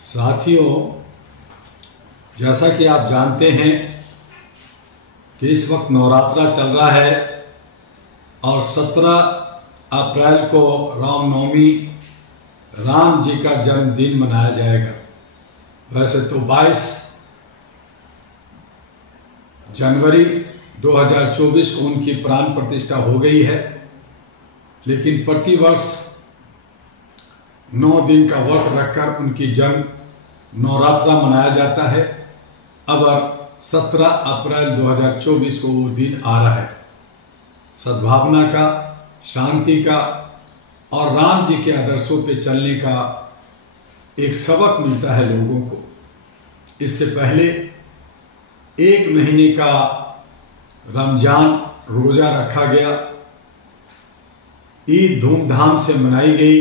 साथियों, जैसा कि आप जानते हैं कि इस वक्त नवरात्रा चल रहा है और 17 अप्रैल को रामनवमी, राम जी का जन्मदिन मनाया जाएगा। वैसे तो 22 जनवरी 2024 को उनकी प्राण प्रतिष्ठा हो गई है, लेकिन प्रतिवर्ष 9 दिन का व्रत रखकर उनकी जन्म नवरात्रा मनाया जाता है। अब 17 अप्रैल 2024 को वो दिन आ रहा है। सद्भावना का, शांति का और राम जी के आदर्शों पे चलने का एक सबक मिलता है लोगों को। इससे पहले 1 महीने का रमजान रोजा रखा गया, ईद धूमधाम से मनाई गई।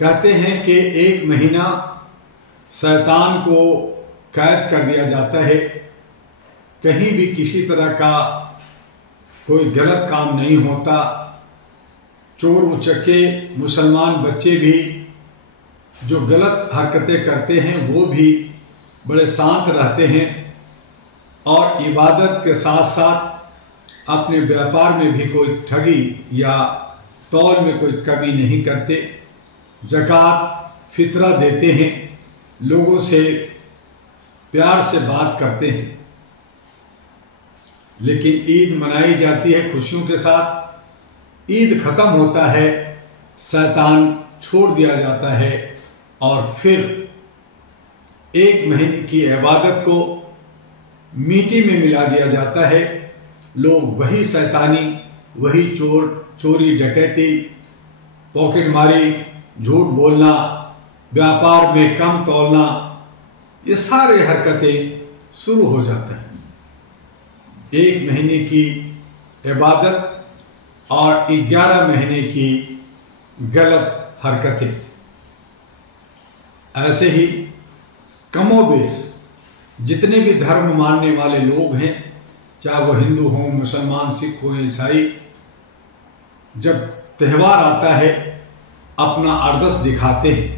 कहते हैं कि 1 महीना शैतान को कैद कर दिया जाता है, कहीं भी किसी तरह का कोई गलत काम नहीं होता। चोर उचक्के मुसलमान बच्चे भी जो गलत हरकतें करते हैं वो भी बड़े शांत रहते हैं और इबादत के साथ साथ अपने व्यापार में भी कोई ठगी या तौल में कोई कमी नहीं करते। ज़कात फितरा देते हैं, लोगों से प्यार से बात करते हैं। लेकिन ईद मनाई जाती है खुशियों के साथ। ईद खत्म होता है, शैतान छोड़ दिया जाता है और फिर 1 महीने की इबादत को मिट्टी में मिला दिया जाता है। लोग वही शैतानी, वही चोरी डकैती, पॉकेटमारी, झूठ बोलना, व्यापार में कम तौलना, ये सारे हरकतें शुरू हो जाते हैं। 1 महीने की इबादत और 11 महीने की गलत हरकतें। ऐसे ही कमोबेश जितने भी धर्म मानने वाले लोग हैं, चाहे वो हिंदू हों, मुसलमान, सिख हों, ईसाई, जब त्यौहार आता है अपना आदर्श दिखाते हैं।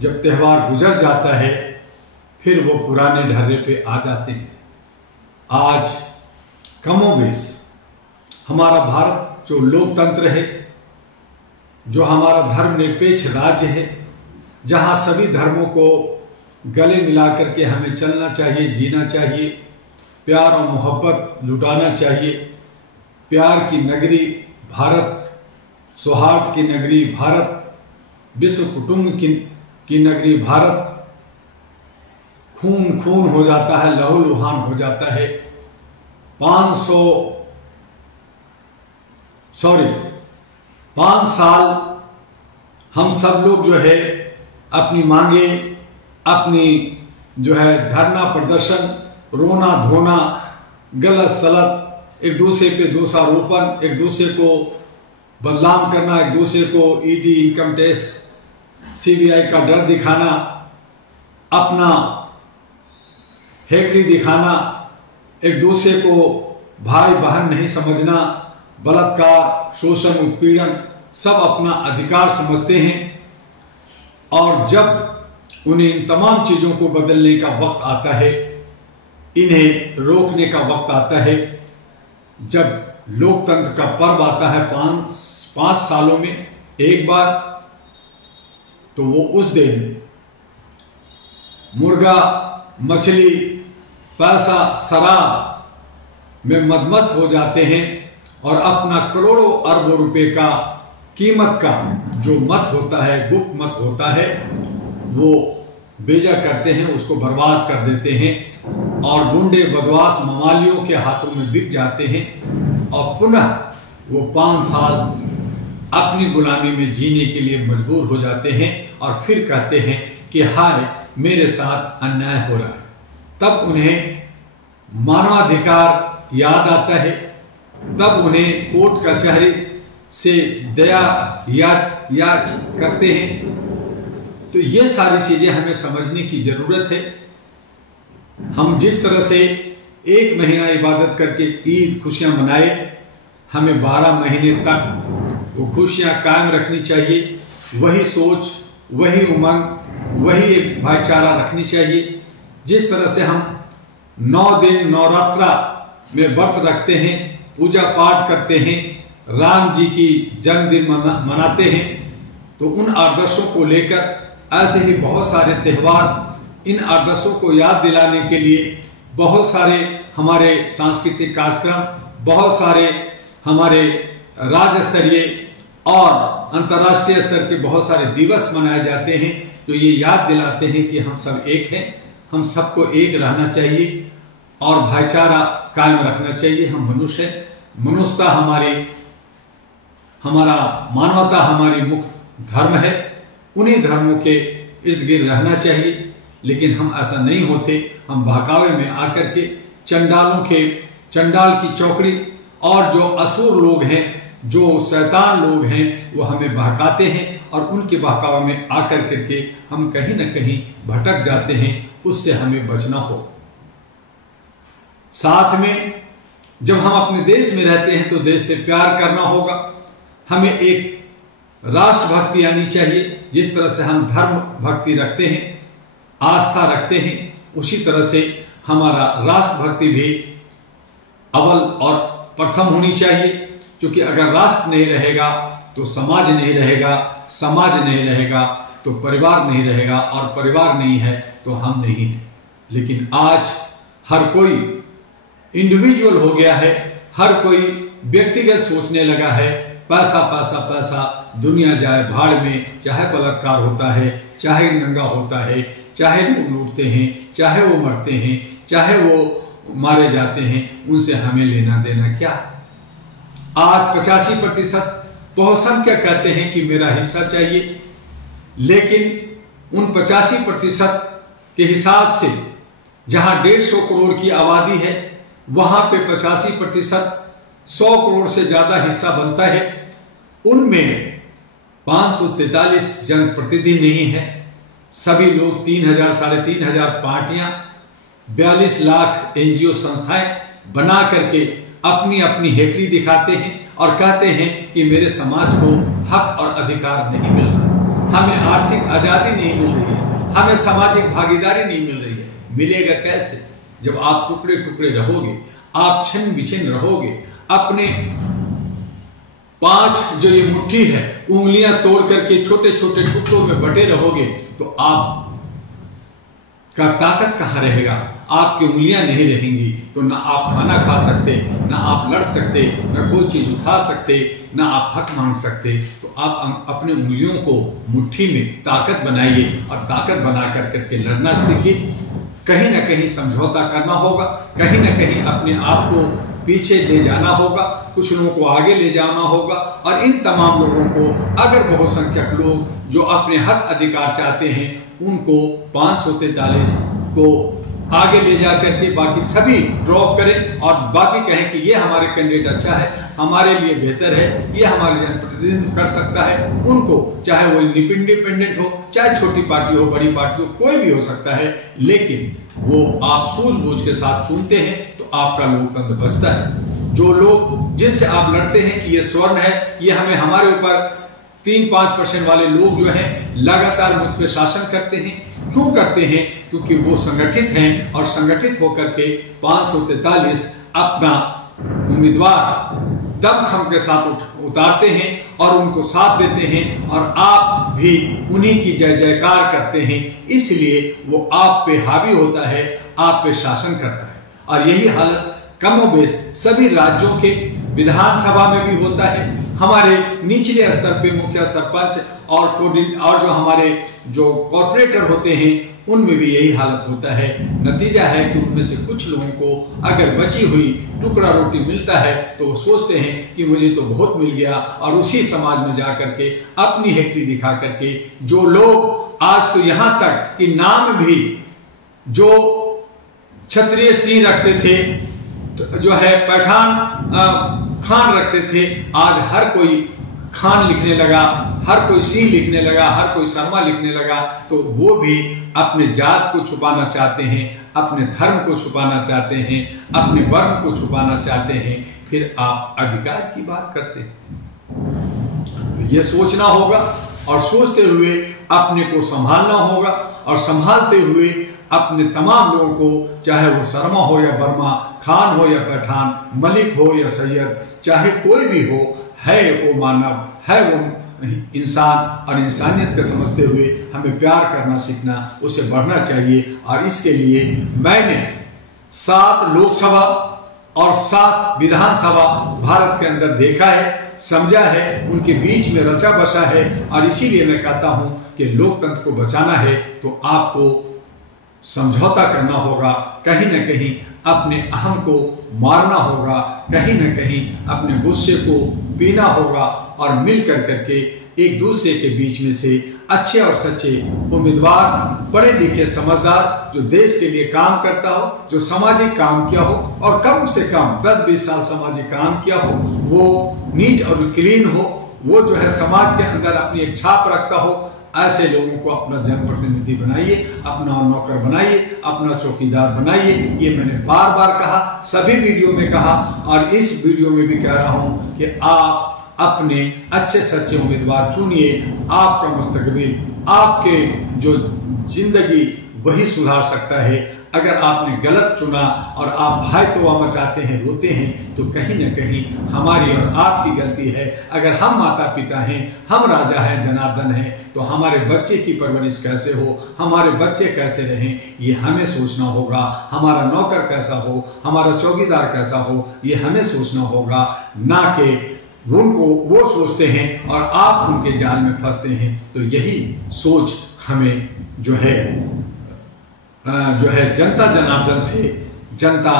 जब त्यौहार गुजर जाता है फिर वो पुराने ढर्रे पे आ जाते हैं। आज कमोबेश हमारा भारत जो लोकतंत्र है, जो हमारा धर्मनिरपेक्ष राज्य है, जहां सभी धर्मों को गले मिला करके हमें चलना चाहिए, जीना चाहिए, प्यार और मोहब्बत लुटाना चाहिए। प्यार की नगरी भारत, सौहार्द की नगरी भारत, विश्व कुटुंब की नगरी भारत। खून खून हो जाता है, लहूलुहान हो जाता है। 5 साल हम सब लोग जो है अपनी मांगे, अपनी जो है धरना प्रदर्शन, रोना धोना, गलत सलत, एक दूसरे पे दोषारोपण, एक दूसरे को बदनाम करना, एक दूसरे को ईडी, इनकम टैक्स, सीबीआई का डर दिखाना, अपना हेकड़ी दिखाना, एक दूसरे को भाई बहन नहीं समझना, बलात्कार, शोषण, उत्पीड़न सब अपना अधिकार समझते हैं। और जब उन्हें इन तमाम चीजों को बदलने का वक्त आता है, इन्हें रोकने का वक्त आता है, जब लोकतंत्र का पर्व आता है 5 सालों में एक बार, तो वो उस दिन मुर्गा, मछली, पैसा, शराब में मदमस्त हो जाते हैं और अपना करोड़ों अरबों रुपए का कीमत का जो मत होता है, गुप्त मत होता है, वो बेजा करते हैं, उसको बर्बाद कर देते हैं और गुंडे, बदमाश, ममालियों के हाथों में बिक जाते हैं और पुनः वो 5 साल अपनी गुलामी में जीने के लिए मजबूर हो जाते हैं और फिर कहते हैं कि हाय मेरे साथ अन्याय हो रहा है। तब उन्हें मानवाधिकार याद आता है, तब उन्हें कोर्ट कचहरी से दया याच करते हैं। तो ये सारी चीजें हमें समझने की जरूरत है। हम जिस तरह से 1 महीना इबादत करके ईद खुशियां मनाए, हमें 12 महीने तक वो खुशियां कायम रखनी चाहिए। वही सोच, वही उमंग, वही एक भाईचारा रखनी चाहिए। जिस तरह से हम 9 दिन नवरात्रा में व्रत रखते हैं, पूजा पाठ करते हैं, राम जी की जन्मदिन मनाते हैं, तो उन आदर्शों को लेकर ऐसे ही बहुत सारे त्योहार, इन आदर्शों को याद दिलाने के लिए बहुत सारे हमारे सांस्कृतिक कार्यक्रम, बहुत सारे हमारे राज्य स्तरीय और अंतर्राष्ट्रीय स्तर के बहुत सारे दिवस मनाए जाते हैं, जो ये याद दिलाते हैं कि हम सब एक हैं, हम सबको एक रहना चाहिए और भाईचारा कायम रखना चाहिए। हम मनुष्य हैं, मनुष्यता हमारा मानवता हमारी मुख्य धर्म है, उन्हीं धर्मों के इर्द गिर्द रहना चाहिए। लेकिन हम ऐसा नहीं होते, हम बहकावे में आकर के चंडाल की चौकड़ी और जो असुर लोग हैं, जो शैतान लोग हैं, वो हमें बहकाते हैं और उनके बहकावे में आकर करके हम कहीं न कहीं भटक जाते हैं। उससे हमें बचना हो। साथ में जब हम अपने देश में रहते हैं तो देश से प्यार करना होगा। हमें एक राष्ट्रभक्ति आनी चाहिए। जिस तरह से हम धर्म भक्ति रखते हैं, आस्था रखते हैं, उसी तरह से हमारा राष्ट्रभक्ति भी अव्वल और प्रथम होनी चाहिए। क्योंकि अगर राष्ट्र नहीं रहेगा तो समाज नहीं रहेगा, समाज नहीं रहेगा तो परिवार नहीं रहेगा, और परिवार नहीं है तो हम नहीं हैं। लेकिन आज हर कोई इंडिविजुअल हो गया है, हर कोई व्यक्तिगत सोचने लगा है। पैसा पैसा पैसा, दुनिया जाए भाड़ में। चाहे बलात्कार होता है, चाहे दंगा होता है, चाहे लोग लूटते हैं, चाहे वो मरते हैं, चाहे वो मारे जाते हैं, उनसे हमें लेना देना क्या। आज 85% बहुसंख्यक कहते हैं कि मेरा हिस्सा चाहिए, लेकिन उन 85% के हिसाब से जहां 150 करोड़ की आबादी है, वहां पे 85% 100 करोड़ से ज्यादा हिस्सा बनता है। उनमें 543 जनप्रतिनिधि नहीं है। सभी लोग 3000 साढ़े 3000 पार्टियां, 42 लाख एनजीओ संस्थाएं बना करके अपनी अपनी हेकड़ी दिखाते हैं और कहते हैं कि मेरे समाज को हक और अधिकार नहीं मिल रहा, हमें आर्थिक आजादी नहीं मिल रही है, हमें सामाजिक भागीदारी नहीं मिल रही है। मिलेगा कैसे? जब आप टुकड़े टुकड़े रहोगे, आप छिन्न बिछिन्न रहोगे, अपने 5 जो ये मुट्ठी है उंगलियां तोड़ करके छोटे छोटे टुकड़ों में बटे रहोगे, तो आप का ताकत कहां रहेगा? आपकी उंगलियां नहीं रहेंगी तो ना आप खाना खा सकते, ना आप लड़ सकते, ना कोई चीज उठा सकते, ना आप हक मांग सकते। तो आप अपने उंगलियों को मुट्ठी में ताकत बनाइए और ताकत बना करके लड़ना सीखिए। कहीं ना कहीं समझौता करना होगा, कहीं ना कहीं अपने आप को पीछे ले जाना होगा, कुछ लोगों को आगे ले जाना होगा। और इन तमाम लोगों को, अगर बहुसंख्यक लोग जो अपने हक अधिकार चाहते हैं, उनको 543 को आगे ले जा करके बाकी सभी ड्रॉप करें और बाकी कहें कि ये हमारे कैंडिडेट अच्छा है, हमारे लिए बेहतर है, ये हमारे जनप्रतिनिधित्व कर सकता है। उनको, चाहे वो इंडिपेंडेंट हो, चाहे छोटी पार्टी हो, बड़ी पार्टी हो, कोई भी हो सकता है, लेकिन वो आप सूझबूझ के साथ चुनते हैं तो आपका लोकतंत्र बचता है। जो लोग जिनसे आप लड़ते हैं कि ये स्वर्ण है, ये हमारे ऊपर 3-5% वाले लोग जो हैं लगातार मुझ पर शासन करते हैं। क्यों करते हैं? क्योंकि वो संगठित हैं और संगठित होकर के 543 अपना उम्मीदवार दमखम के साथ उतारते हैं और उनको साथ देते हैं, और आप भी उन्हीं की जय जयकार करते हैं। इसलिए वो आप पे हावी होता है, आप पे शासन करता है। और यही हालत कमोबेश सभी राज्यों के विधानसभा में भी होता है। हमारे निचले स्तर पे मुखिया, सरपंच और जो हमारे जो कॉर्पोरेटर होते हैं, उनमें भी यही हालत होता है। नतीजा है कि उनमें से कुछ लोगों को अगर बची हुई टुकड़ा रोटी मिलता है तो वो सोचते हैं कि मुझे तो बहुत मिल गया, और उसी समाज में जाकर के अपनी हेकड़ी दिखा करके जो लोग आज तो यहां तक कि नाम भी जो क्षत्रिय सिंह रखते थे, जो है पठान खान रखते थे, आज हर कोई खान लिखने लगा, हर कोई सिंह लिखने लगा, हर कोई शर्मा लिखने लगा। तो वो भी अपने जात को छुपाना चाहते हैं, अपने धर्म को छुपाना चाहते हैं, अपने वर्ण को छुपाना चाहते हैं। फिर आप अधिकार की बात करते हैं। तो ये सोचना होगा और सोचते हुए अपने को संभालना होगा, और संभालते हुए अपने तमाम लोगों को, चाहे वो शर्मा हो या वर्मा, खान हो या पठान, मलिक हो या सैयद, चाहे कोई भी हो, है वो मानव, है वो इंसान, और इंसानियत को समझते हुए हमें प्यार करना सीखना, उसे बढ़ना चाहिए। और इसके लिए मैंने 7 लोकसभा और 7 विधानसभा भारत के अंदर देखा है, समझा है, उनके बीच में रचा बसा है। और इसीलिए मैं कहता हूं कि लोकतंत्र को बचाना है तो आपको समझौता करना होगा, कहीं ना कहीं अपने अहम को मारना होगा, कहीं ना कहीं अपने गुस्से को पीना होगा, और मिलकर करके एक दूसरे के बीच में से अच्छे और सच्चे उम्मीदवार, पढ़े लिखे समझदार, जो देश के लिए काम करता हो, जो सामाजिक काम किया हो, और कम से कम 10-20 साल सामाजिक काम किया हो, वो नीट और क्लीन हो, वो जो है समाज के अंदर अपनी एक छाप रखता हो, ऐसे लोगों को अपना जनप्रतिनिधि बनाइए, अपना नौकर बनाइए, अपना चौकीदार बनाइए। ये मैंने बार बार कहा, सभी वीडियो में कहा, और इस वीडियो में भी कह रहा हूं कि आप अपने अच्छे सच्चे उम्मीदवार चुनिए। आपका मुस्तकबिल, आपके जो जिंदगी, वही सुधार सकता है। अगर आपने गलत चुना और आप हाय तौबा मचाते हैं, रोते हैं, तो कहीं ना कहीं हमारी और आपकी गलती है। अगर हम माता पिता हैं, हम राजा हैं, जनार्दन हैं, तो हमारे बच्चे की परवरिश कैसे हो, हमारे बच्चे कैसे रहें, ये हमें सोचना होगा। हमारा नौकर कैसा हो, हमारा चौकीदार कैसा हो, ये हमें सोचना होगा, ना कि उनको वो सोचते हैं और आप उनके जाल में फंसते हैं। तो यही सोच हमें जो है जनता जनार्दन से जनता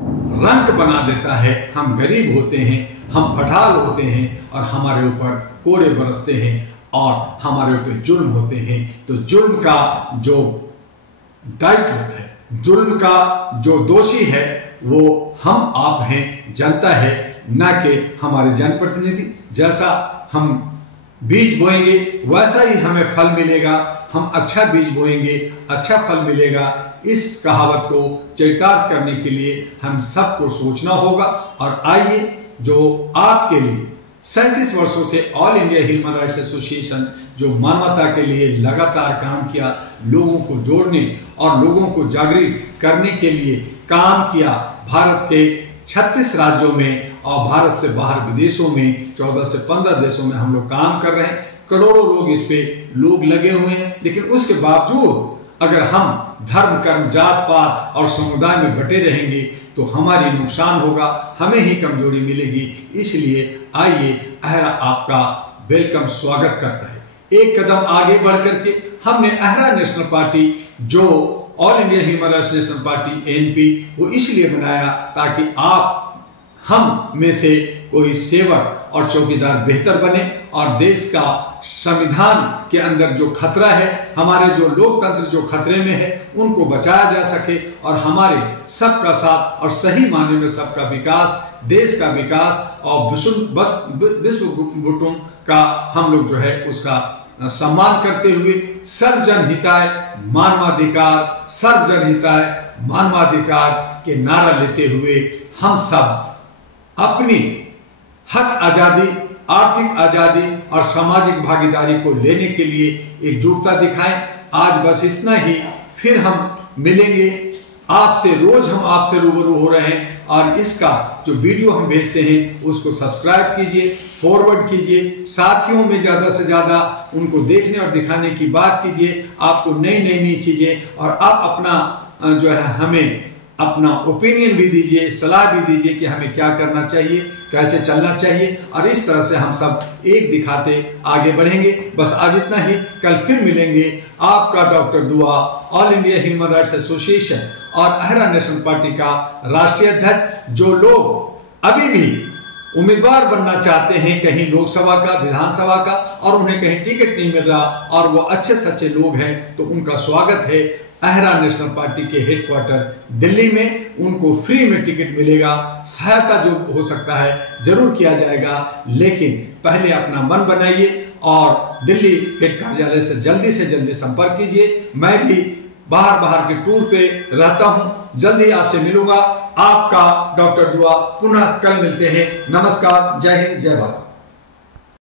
रंक बना देता है। हम गरीब होते हैं, हम फटाल होते हैं, और हमारे ऊपर कोड़े बरसते हैं, और हमारे ऊपर जुल्म होते हैं। तो जुल्म का जो दायित्व है, जुल्म का जो दोषी है, वो हम आप हैं, जनता है, ना कि हमारे जनप्रतिनिधि। जैसा हम बीज बोएंगे वैसा ही हमें फल मिलेगा। हम अच्छा बीज बोएंगे, अच्छा फल मिलेगा। इस कहावत को चरितार्थ करने के लिए हम सबको सोचना होगा। और आइए, जो आपके लिए 37 वर्षों से all India human rights association जो मानवता के लिए लगातार काम किया, लोगों को जोड़ने और लोगों को जागृत करने के लिए काम किया, भारत के 36 राज्यों में और भारत से बाहर विदेशों में 14 से 15 देशों में हम लोग काम कर रहे हैं। करोड़ों लोग इस पे लोग लगे हुए हैं। लेकिन उसके बावजूद अगर हम धर्म, कर्म, जात पात और समुदाय में बटे रहेंगे तो हमारी नुकसान होगा, हमें ही कमजोरी मिलेगी। इसलिए आइए, अहरा आपका वेलकम स्वागत करता है। एक कदम आगे बढ़ करके हमने अहरा नेशनल पार्टी, जो all India human rights national party ANP, वो इसलिए बनाया ताकि आप हम में से कोई सेवक और चौकीदार बेहतर बने, और देश का संविधान के अंदर जो खतरा है, हमारे जो लोकतंत्र जो खतरे में है, उनको बचाया जा सके, और हमारे सबका साथ और सही मायने में सबका विकास, देश का विकास और विश्व कुटुंब का हम लोग जो है उसका सम्मान करते हुए सर्वजन हिताय मानवाधिकार, सर्वजन हिताय मानवाधिकार के नारा लेते हुए हम सब अपनी हक आजादी, आर्थिक आजादी और सामाजिक भागीदारी को लेने के लिए एकजुटता दिखाएं। आज बस इतना ही, फिर हम मिलेंगे आपसे। रोज हम आपसे रूबरू हो रहे हैं, और इसका जो वीडियो हम भेजते हैं उसको सब्सक्राइब कीजिए, फॉरवर्ड कीजिए, साथियों में ज्यादा से ज्यादा उनको देखने और दिखाने की बात कीजिए। आपको नई नई चीजें, और आप अपना जो है हमें अपना ओपिनियन भी दीजिए, सलाह भी दीजिए कि हमें क्या करना चाहिए, कैसे चलना चाहिए, और इस तरह से हम सब एक दिखाते आगे बढ़ेंगे। बस आज इतना ही, कल फिर मिलेंगे। आपका डॉक्टर दुआ, all India human rights association और अहरा नेशनल पार्टी का राष्ट्रीय अध्यक्ष। जो लोग अभी भी उम्मीदवार बनना चाहते हैं, कहीं लोकसभा का, विधानसभा का, और उन्हें कहीं टिकट नहीं मिल रहा, और वो अच्छे सच्चे लोग हैं, तो उनका स्वागत है। अहरा नेशनल पार्टी के हेडक्वार्टर दिल्ली में उनको फ्री में टिकट मिलेगा। सहायता जो हो सकता है जरूर किया जाएगा, लेकिन पहले अपना मन बनाइए और दिल्ली हेड कार्यालय से जल्दी संपर्क कीजिए। मैं भी बाहर के टूर पे रहता हूं, जल्दी आपसे मिलूंगा। आपका डॉक्टर दुआ। पुनः कल मिलते हैं। नमस्कार, जय हिंद, जय भारत।